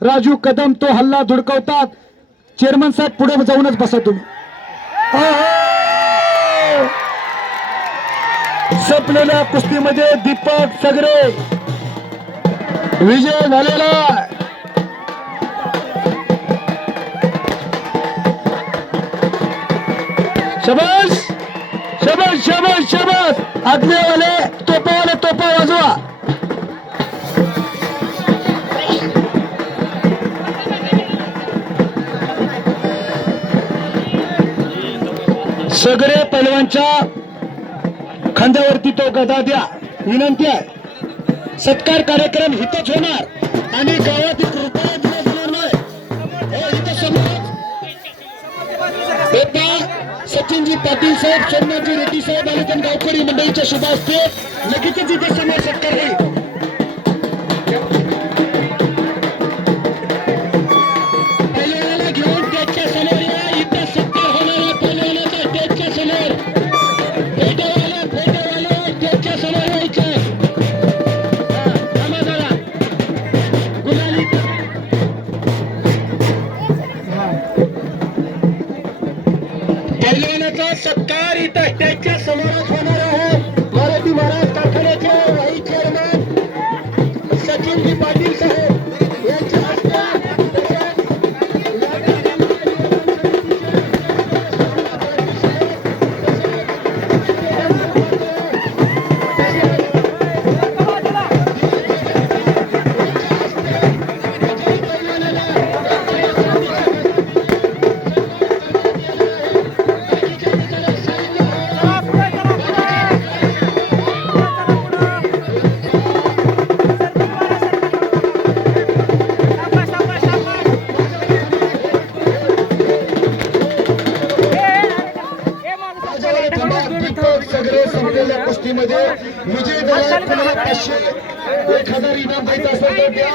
राजू कदम तो हल्ला धुडकवतात. चेअरमन साहेब पुढे जाऊनच बसा तुम्ही! संपलेल्या कुस्तीमध्ये दीपक सगरे. विजय झालेला आहे. शबाश शबाश शबाश शबाश आज्ञेवाले तोपावाले तोपा वाजवा. सगळे पैलवानच्या खांद्यावरती तो गदा द्या. विनंती आहे. सत्कार कार्यक्रम हितच होणार. आणि गावातील कृपया दिवस होणार नाही एकदा सचिनजी पाटील साहेब सोमनाथजी रेड्डी साहेब आणि पण गावकरी मंडळीच्या शुभ असते लगेचच इथे समोर सत्कार होईल. सत्कार इथं त्याच्या समोरच होणार संपलेल्या कुस्तीमध्ये विजय दलाल पुन्हा पाचशे एक हजार इनाम देत असेल तर त्या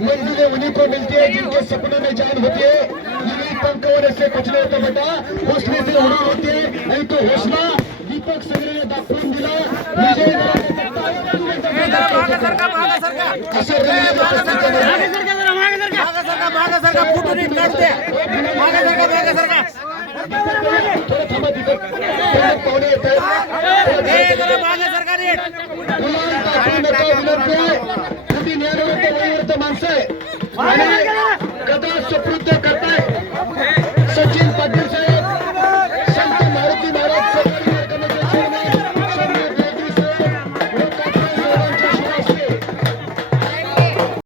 मंजिले उन्हीं को मिलती है जिनके सपनों में जान होती है यही पंखवर से कुछ नहीं होता बेटा हौसले से उड़ी होती है आणि तो हौसला दीपक सगळेने दाखवून दिला विजय थोडं थांबा दीपक थोडं पाहुणे येत आहेत आहे